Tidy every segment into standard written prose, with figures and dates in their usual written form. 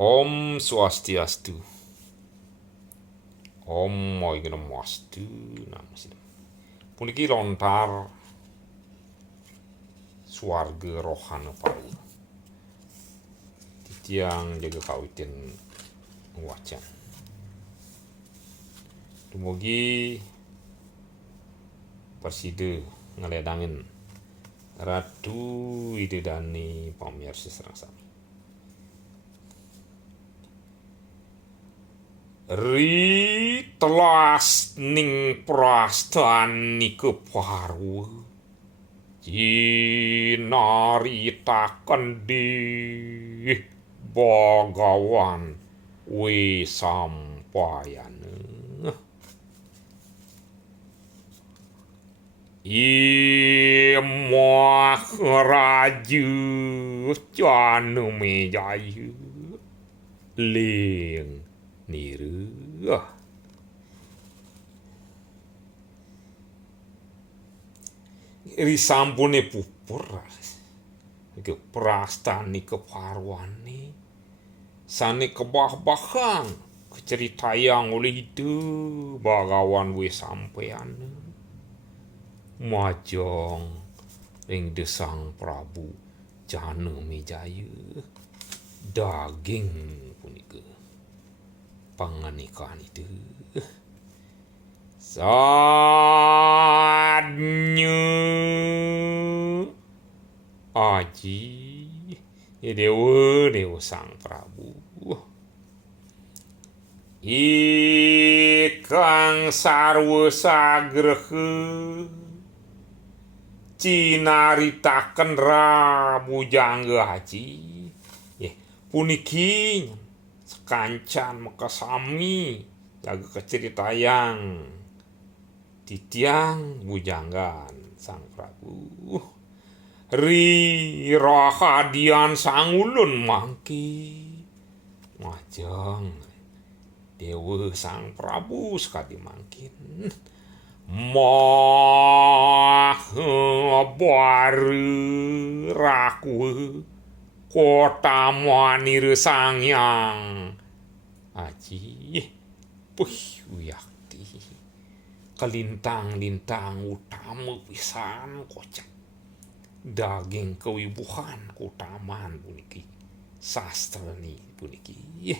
Om Swastiastu. Om Moigenomastu Namaste. Puniki lontar swarga rohana paru. Titiang jaga kawitin wacan. Dumugi perside ngaledangin Ratu Idedani pamirsa serang sami. Ri telas ning prastani keparwa jinaritaken di Bagawan we sampayana imah raju janu mejayu ling niru iri sampune pupur ke prastani keparwane sane kebah-bahang keceritayang oleh itu Bagawan we sampean majong ring desang Prabu Janu Mijaya daging punika panganikan itu sadnya aji dewa sang Prabu ikang sarwa sagraha cinaritaken Rabu Jangga Haji puniki sekancan makasami jaga keceritayang titiang bujanggan sang Prabu ri rahadian sang ulun mangki majeng dewa sang Prabu sekali mangkin mah baru raku kota manir sangyang aji puh yakti kelintang-lintang utama pisan kocak daging kewibuhan keutamaan puniki sastra ni puniki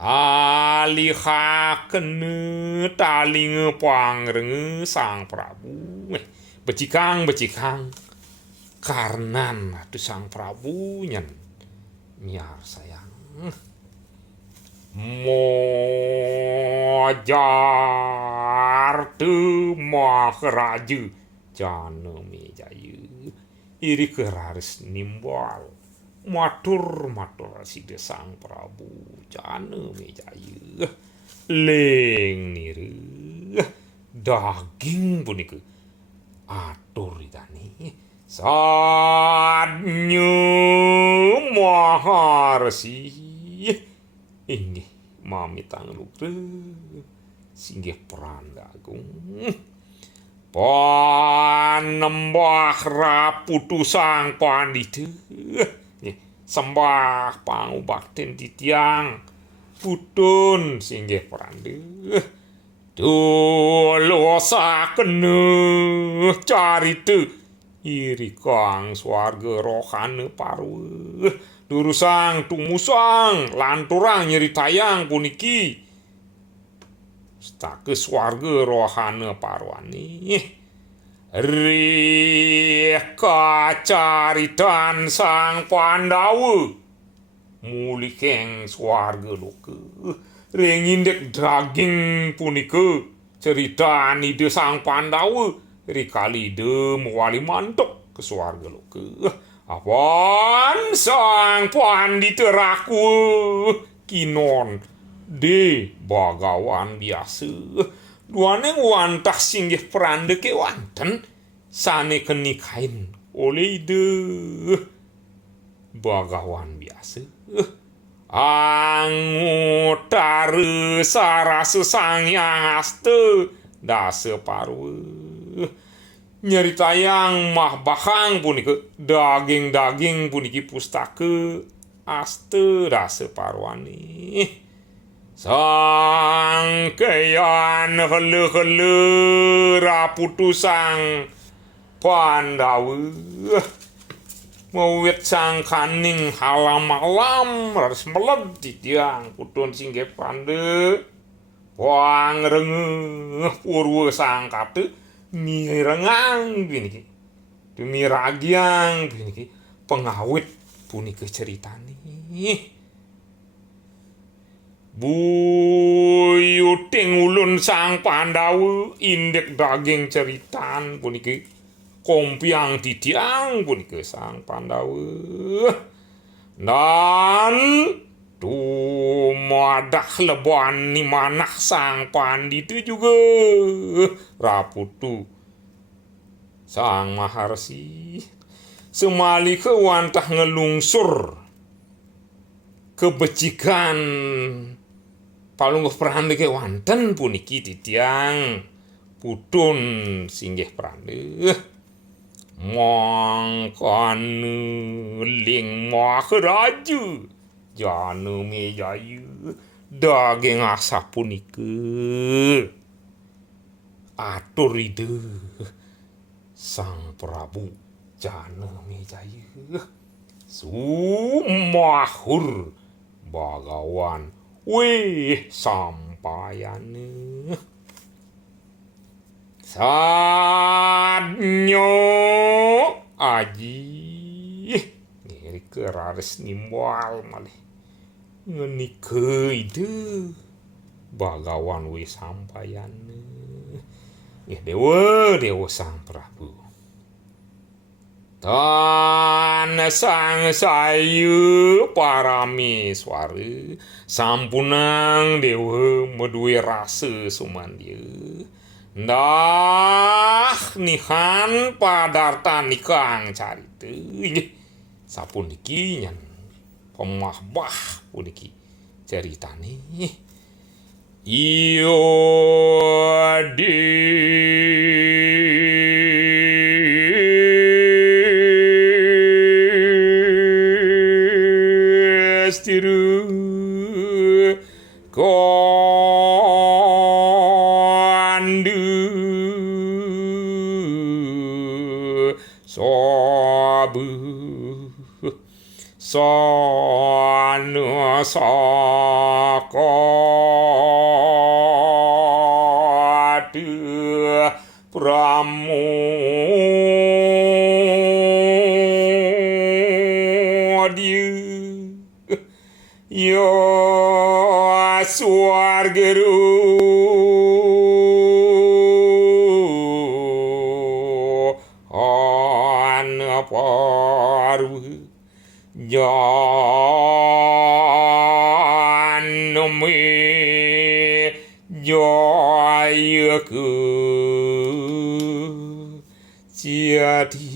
alihaken taling pangreng sang Prabu becikang karnan atu sang Prabu nyen miar sayang mojar tu mahraju Janu Mijaya iri keraris nimbal matur sida sang Prabu Janu Mijaya leng niru daging punika atur idani sadnya maharsi inggih mamitang lukre singgih Prandagung panembah raputu sang pandita sembah pangubakten titiang putun singgih Pranda dolosaken carita iri kang swarga rohana parwa durusang tumusang lanturang nyeritayang puniki stake swarga rohana parwani ri kacaritan sang Pandawa mulikeng swarga loka ring indek daging punika cerita nide sang Pandawa rikali de mewali mantok ke swarga loka apaan sang pandita raku kinon de Bagawan biasa duane wantah singgih Pranda kewanten sane kenikain oleh de Bagawan biasa angutar sarasa sangyang aste dasa parwa nyeritayang mah bahang puniki daging-daging puniki pustaka aste dase parwani sang keyan hele-hele raputu sang Pandawa mawit sang kaning halam-alam raris meled titiang putun singgih pande wang rengeh purwa sang kate mirengang biniki demi ragiang biniki pengawit punika ceritane buyuting ulun sang Pandawa indek daging ceritan puniki kompiang titiang punika sang Pandawa dan tumadah leban ni manah sang Panditu juga raputu sang Maharsi semali kewantah ngelungsur kebecikan palungguh prande kewanten puniki titiang putun singgih prande mangkane ling maharaju janu mejayu daging asap punika atur ide sang Prabu janu mejayu sumahur bagawan weh sampayane sadnyo aji ngiri keraris nimbal malih ngenike ide bagawan weh sampayane dewa sang Prabu tan sang sayu parameswara sampunang dewa meduwe rasa sumandya ndah nihan padartan nikang carita inggih sapuniki nyan pemahbah puniki ceritane iyo di sana sakade pramodya ya swargaro ana parwa janme jaya ke jadi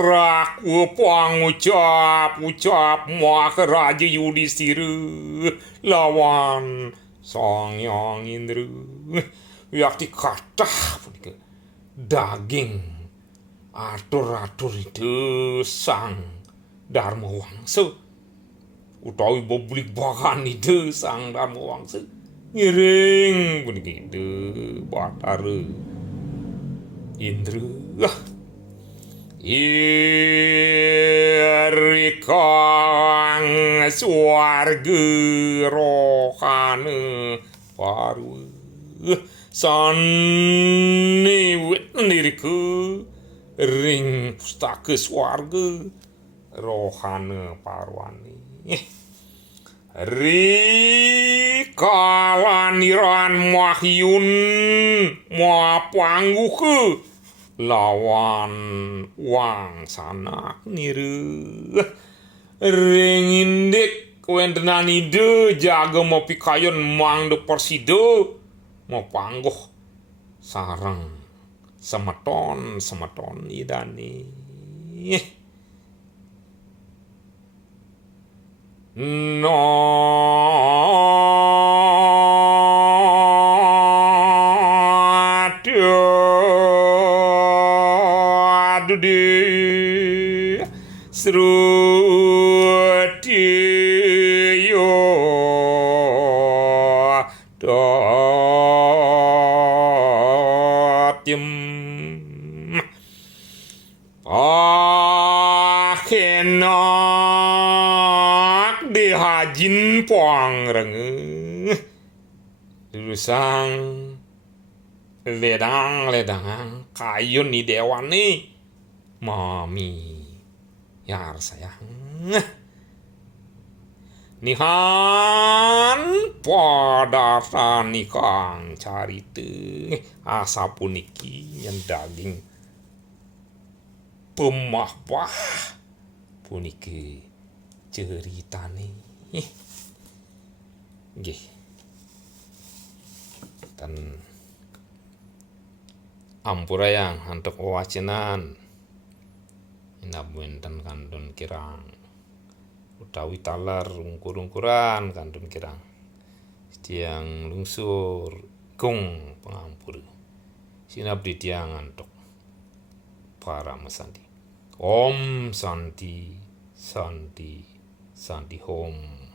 raku pangucap Maharaja Yudhistira lawan Sang Hyang Indra yakti kathah punika daging atur-atur itu sang Dharmawangsa utawi boblik bahan itu sang Dharmawangsa ngiring puniki ide Bathara Indra irikang swarga rohane parwa sane wit niriku ring pustaka swarga rohane parwani rikalaniran mahyun mapangguh lawan wang sanak niru ring indik wentenan ide jaga mau pikayon mang de persido mau pangguh sarang semeton idane no dudu srudiyo dotim kenak dihajin poang rengeh lusang ledang kayun ni dewan nih mami yar sayang nihan pada nikang carite asa puniki yang daging pemah pah puniki ceritane nggih dan ampura yang untuk wacenan inabuen dan kandun kirang utawi talar ungkur-ungkuran kandun kirang tiang lungsur gong pengampur sinabdi tiang antuk para mesandi om santi santi santi hom.